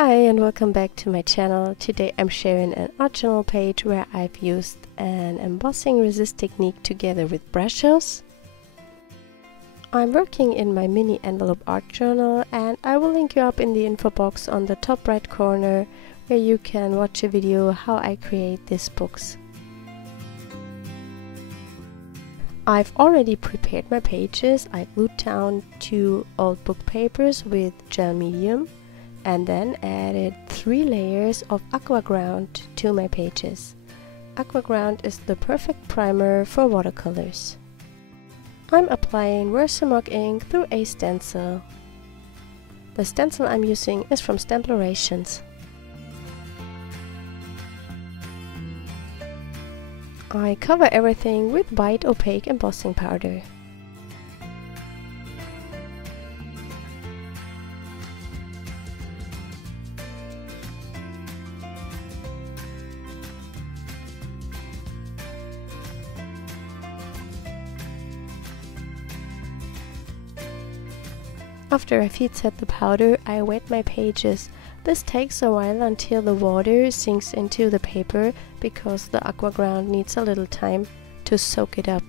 Hi and welcome back to my channel. Today I'm sharing an art journal page where I've used an embossing resist technique together with Brushos. I'm working in my mini envelope art journal and I will link you up in the info box on the top right corner where you can watch a video how I create these books. I've already prepared my pages. I glued down 2 old book papers with gel medium and then added 3 layers of aqua ground to my pages. Aqua ground is the perfect primer for watercolors. I'm applying Versamark ink through a stencil. The stencil I'm using is from Stamplorations. I cover everything with white opaque embossing powder. After I've heat set the powder, I wet my pages. This takes a while until the water sinks into the paper because the aqua ground needs a little time to soak it up.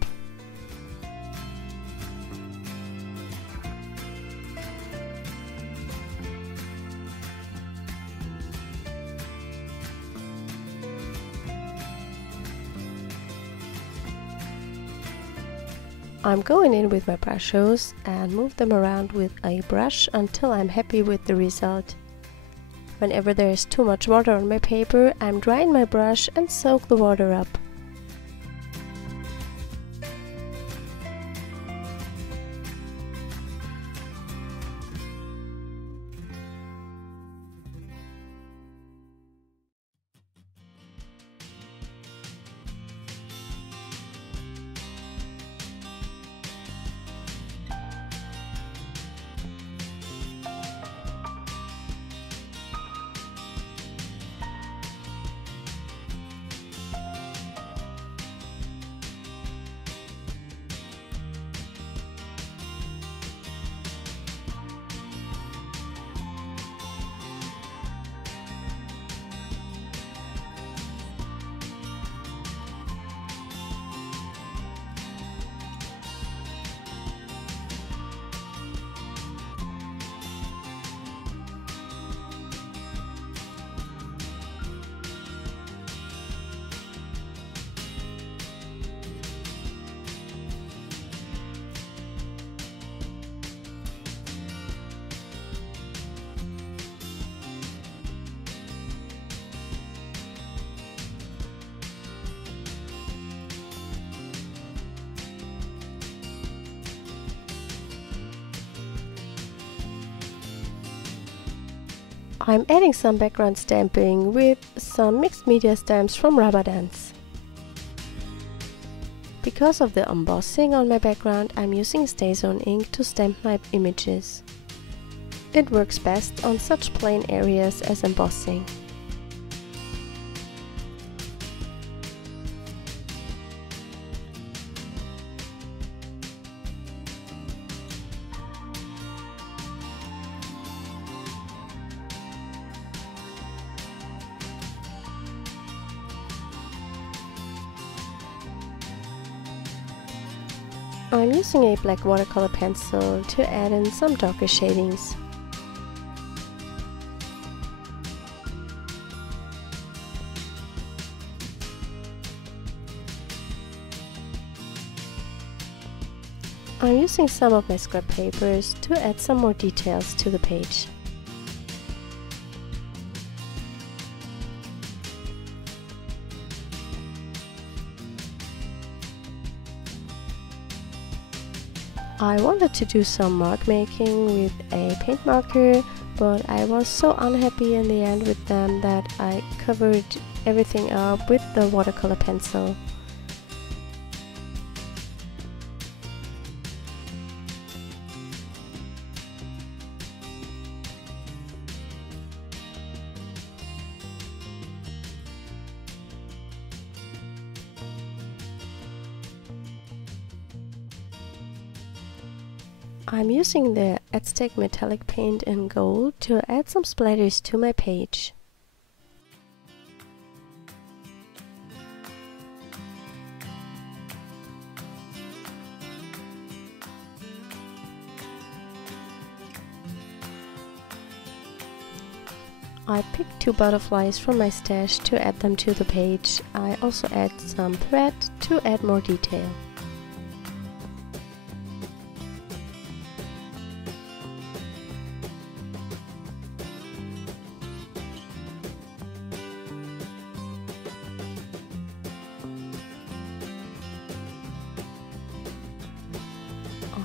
I'm going in with my Brushos and move them around with a brush until I'm happy with the result. Whenever there is too much water on my paper, I'm drying my brush and soak the water up. I'm adding some background stamping with some mixed media stamps from Rubber Dance. Because of the embossing on my background, I'm using StazOn ink to stamp my images. It works best on such plain areas as embossing. I'm using a black watercolor pencil to add in some darker shadings. I'm using some of my scrap papers to add some more details to the page. I wanted to do some mark making with a paint marker, but I was so unhappy in the end with them that I covered everything up with the watercolor pencil. I'm using the Aztec metallic paint in gold to add some splatters to my page. I picked 2 butterflies from my stash to add them to the page. I also add some thread to add more detail.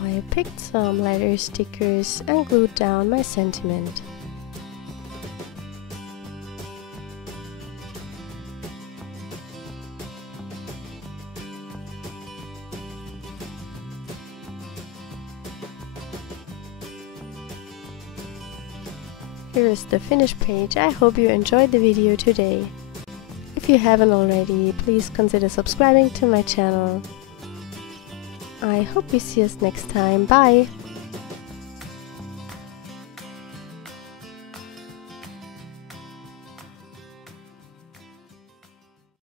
I picked some letter stickers and glued down my sentiment. Here is the finished page. I hope you enjoyed the video today. If you haven't already, please consider subscribing to my channel. I hope we see us next time. Bye!